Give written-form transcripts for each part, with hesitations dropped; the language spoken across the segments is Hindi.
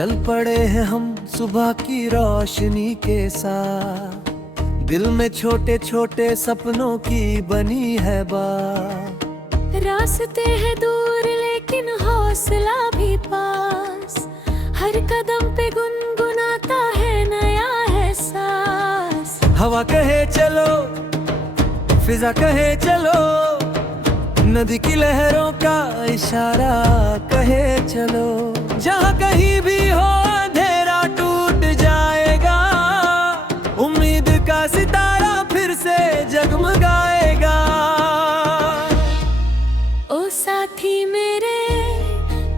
चल पड़े हैं हम सुबह की रोशनी के साथ, दिल में छोटे छोटे सपनों की बनी है बात। रास्ते हैं दूर लेकिन हौसला भी पास, हर कदम पे गुनगुनाता है नया एहसास। हवा कहे चलो, फिजा कहे चलो, नदी की लहरों का इशारा कहे चलो। जहाँ कहीं भी हो अंधेरा टूट जाएगा, उम्मीद का सितारा फिर से जगमगाएगा। ओ साथी मेरे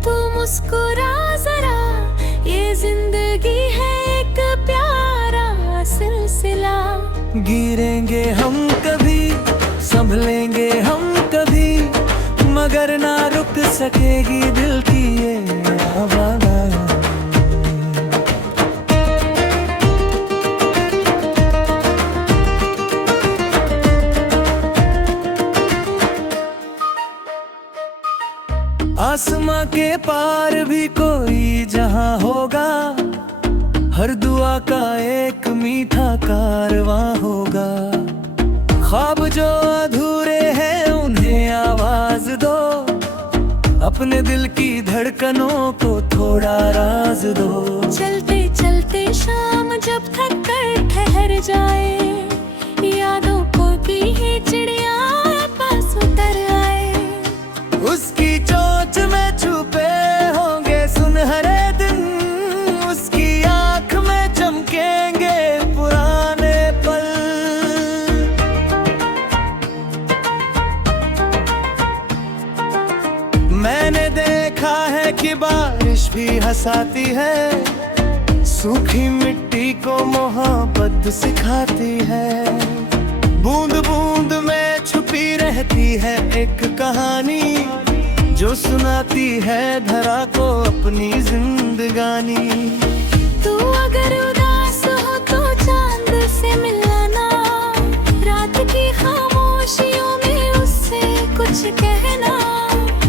तू मुस्कुरा जरा, ये जिंदगी है एक प्यारा सिलसिला। गिरेंगे हम कभी, संभलेंगे हम कभी, मगर ना रुक सकेगी दिल की ये आवाज़। आसमां के पार भी कोई जहां होगा, हर दुआ का एक मीठा कारवां होगा। ख्वाब जो अधूरे हैं उन्हें आवाज दो, अपने दिल की धड़कनों को थोड़ा राज दो। चलते चलते शाम जब थक कर ठहर जाए, यादों को की है चिड़िया पास उतर आए। उसकी चोंच में छुपे होंगे सुनहरे दिन, उसकी आँख में चमकेंगे पुराने पल। मैंने देखा है कि बारिश भी हंसाती है, सूखी मिट्टी को मोहब्बत सिखाती है। बूंद बूंद में छुपी रहती है एक कहानी, जो सुनाती है धरा को अपनी जिंदगानी। तू अगर उदास हो तो चांद से मिलना, रात की खामोशियों में उससे कुछ कहना।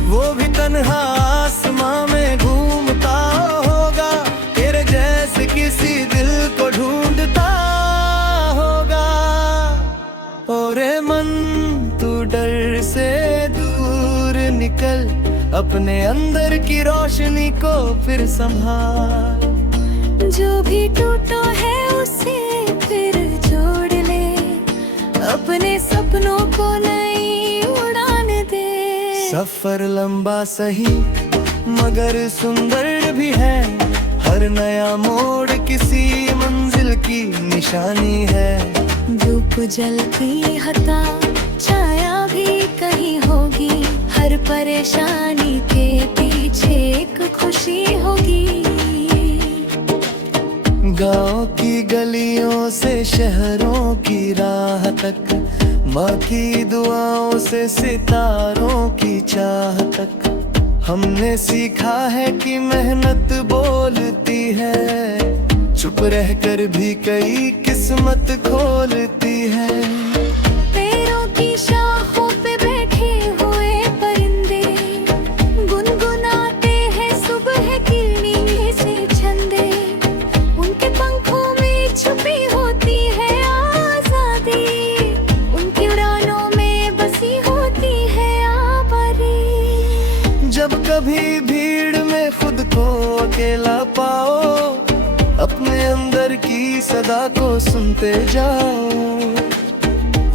वो भी तन्हा आसमां में घूमता होगा, तेरे जैसे किसी दिल को ढूंढता होगा। ओरे मन तू डर से दूर निकल, अपने अंदर की रोशनी को फिर संभाल। जो भी टूटा है उसे फिर जोड़ ले, अपने सपनों को नई उड़ान दे। सफर लंबा सही मगर सुंदर भी है, हर नया मोड़ किसी मंजिल की निशानी है। धूप जलती हता छाया भी कहीं होगी, हर परेशानी के पीछे एक खुशी होगी। गाँव की गलियों से शहरों की राह तक, माँ की दुआओं से सितारों की चाह तक, हमने सीखा है कि मेहनत बोलती है, चुप रहकर भी कई किस्मत खोलती है। पेड़ों की शाखों पे बैठे हुए परिंदे गुनगुनाते हैं सुबह किरणों से छंदे, उनके पंखों में छुपी होती है आजादी, उनकी उड़ानों में बसी होती है आबादी। जब कभी भीड़ में खुद को अकेला पाओ, अपने अंदर की सदा को सुनते जाओ।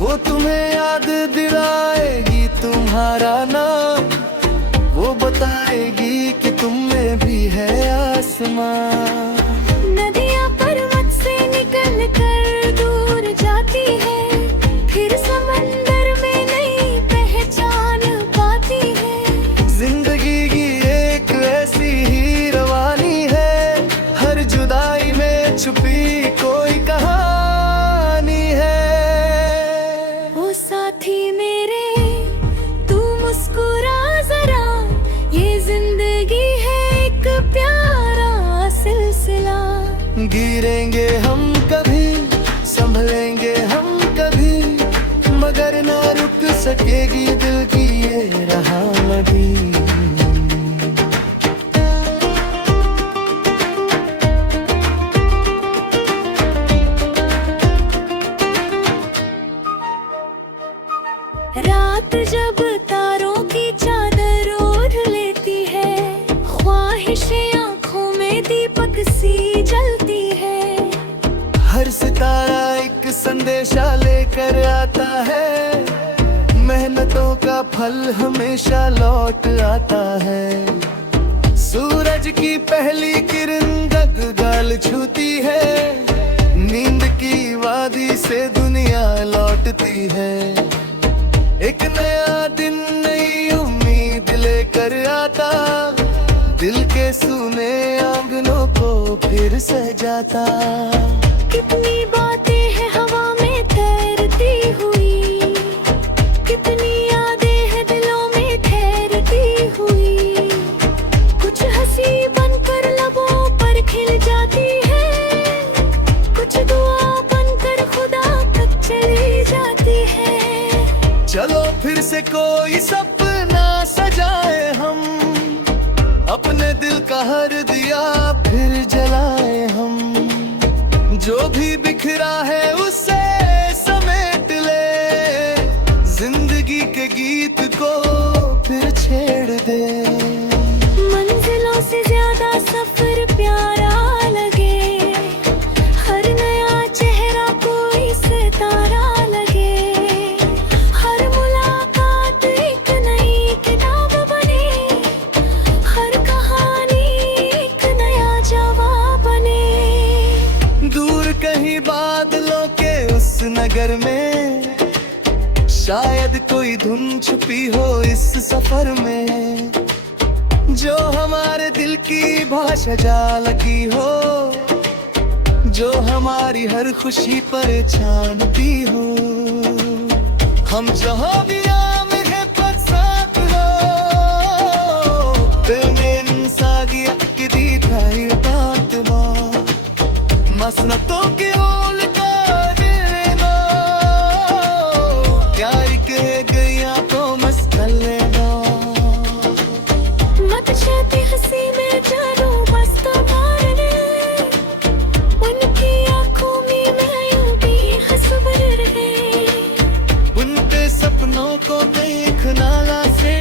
वो तुम्हें याद दिलाएगी तुम्हारा नाम, वो बताएगी कि तुम में भी है आसमां। नदियाँ पर्वत से निकल कर दूर जाती है, फिर समंदर में नई पहचान पाती है। जिंदगी की एक ऐसी ही रवानी है, हर जुदाई में छुपी कोई कहानी है। ओ साथी मेरे तू मुस्कुरा जरा, ये जिंदगी है एक प्यारा सिलसिला। गिरेंगे हम कभी, संभलेंगे हम कभी, मगर ना रुक सकेगी दिल की ये राह लगी। फल हमेशा लौट आता है। सूरज की पहली किरण गाल छूती है, नींद की वादी से दुनिया लौटती है। एक नया दिन नई उम्मीद लेकर आता, दिल के सूने आंगनों को फिर सजाता। कितनी बातें हैं हवा में तैरती हुई, कितनी यादें हैं दिलों में ठहरती हुई। कुछ हंसी बनकर लबों पर खिल जाती है, कुछ दुआ बनकर खुदा तक चली जाती है। चलो फिर से कोई सपना सजाए हम, अपने दिल का हर दिया फिर जलाए हम। जो भी बिखरा है उसे समेट ले, जिंदगी के गीत को फिर छेड़ दे। मंजिलों से ज्यादा सफर प्यारा लगे, हर नया चेहरा कोई सितारा लगे। हर मुलाकात एक नई किताब बने, हर कहानी एक नया जवाब बने। दूर कहीं बादलों के उस नगर में, शायद कोई धुन छुपी हो इस सफर में। जो हमारे दिल की भाषा जानती हो, जो हमारी हर खुशी पर छानती हो। हम जहाँ भी आए पर साथ हो, दिल में इंसागी अकदी थाई बात मा। मसनतों की ओल का देना, प्यार के गया तो मस्कल लेना। मत चाहती हंसी में जानो बस तुम्हारे, उनकी आंखों में मैं यूं भी हंसवर रहे। उनके सपनों को देखना से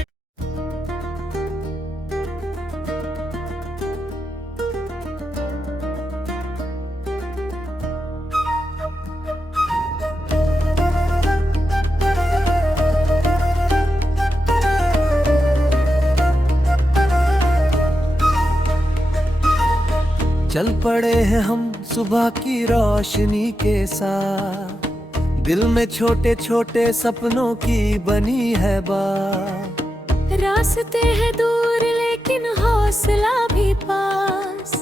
चल पड़े हैं हम सुबह की रोशनी के साथ, दिल में छोटे छोटे सपनों की बनी है बात। रास्ते हैं दूर लेकिन हौसला भी पास,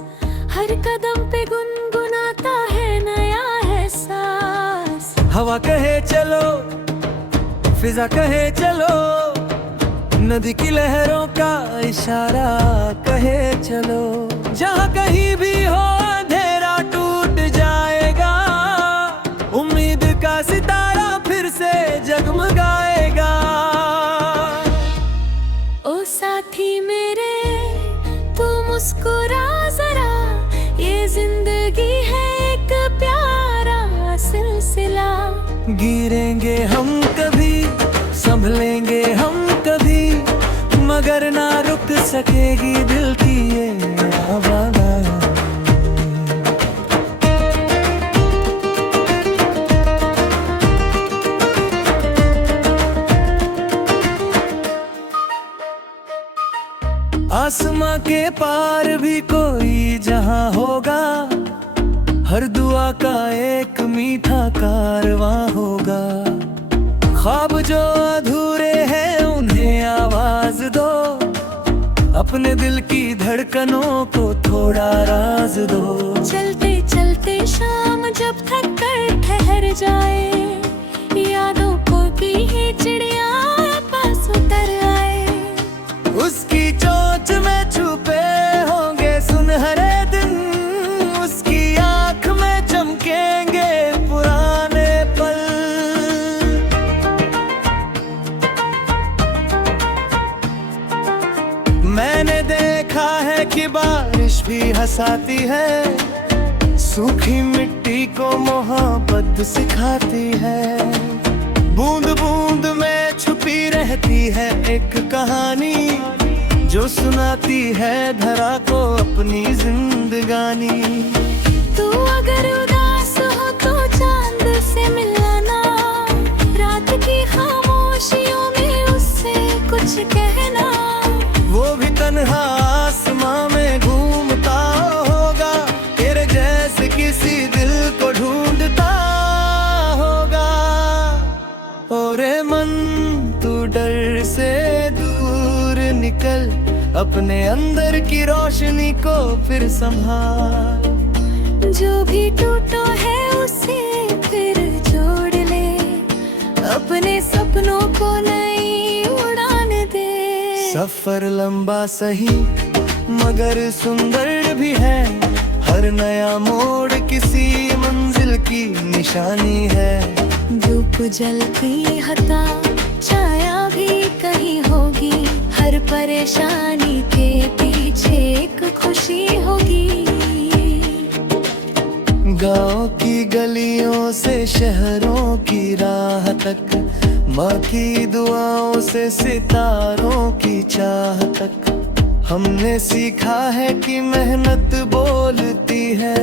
हर कदम पे गुनगुनाता है नया एहसास। हवा कहे चलो, फिजा कहे चलो, नदी की लहरों का इशारा कहे चलो। जहाँ कहीं भी हो अंधेरा टूट जाएगा, उम्मीद का सितारा फिर से जगमगाएगा। ओ साथी मेरे तू मुस्कुरा जरा, ये जिंदगी है एक प्यारा सिलसिला। गिरेंगे हम कभी, संभलेंगे हम कभी, मगर ना रुक सकेगी दिल की ये आवाज़। आसमां के पार भी कोई जहां होगा, हर दुआ का एक मीठा कारवां होगा। ख्वाब जो अधूरे हैं उन्हें आवाज दो, अपने दिल की धड़कनों को थोड़ा राज दो। चलते चलते शाम जब थक कर ठहर जाए, यादों को भी ये चिड़िया पास उतर आए। उसकी चोंच में छुपे होंगे सुनहरे दिन, उसकी आंख में चमकेंगे पुराने पल। मैंने देखा है कि बारिश भी हंसाती है, सूखी मिट्टी को मोहब्बत सिखाती है। बूंद बूंद में छुपी रहती है एक कहानी, जो सुनाती है धरा को अपनी जिंदगानी। तू अगर उदास हो तो चांद से मिलना, रात की खामोशियों में उससे कहना। वो भी तन्हा आसमां में घूमता होगा, तेरे जैसे किसी दिल को ढूंढता होगा। ओरे मन तू डर से दूर निकल, अपने अंदर की रोशनी को फिर संभाल। जो भी टूटा है उसे फिर जोड़ ले, अपने सपनों को नई उड़ान दे। सफर लंबा सही मगर सुंदर भी है, हर नया मोड़ किसी मंजिल की निशानी है। धूप जलती हता छाया भी कहीं होगी, हर परेशानी के पीछे एक खुशी होगी। गांव की गलियों से शहरों की राह तक, माँ की दुआओं से सितारों की चाह तक, हमने सीखा है कि मेहनत बोलती है,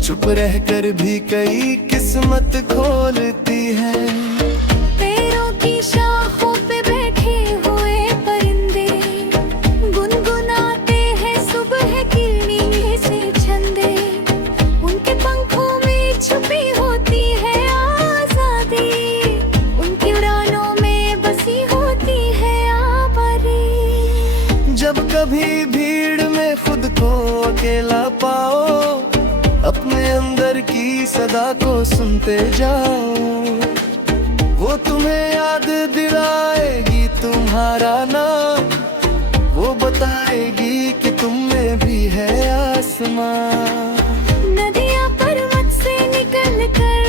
चुप रहकर भी कई किस्मत खोलती है। पेड़ों की शाखों पे बैठे हुए परिंदे गुनगुनाते हैं सुबह किरणें से छंदे, उनके पंखों में छुपी होती है आजादी, उनकी उड़ानों में बसी होती है आबादी। जब कभी भीड़ में खुद को अकेला पाओ, अपने अंदर की सदा को सुनते जाओ। वो तुम्हें याद दिलाएगी तुम्हारा नाम, वो बताएगी कि तुम में भी है आसमां। नदियाँ पर्वत से निकल कर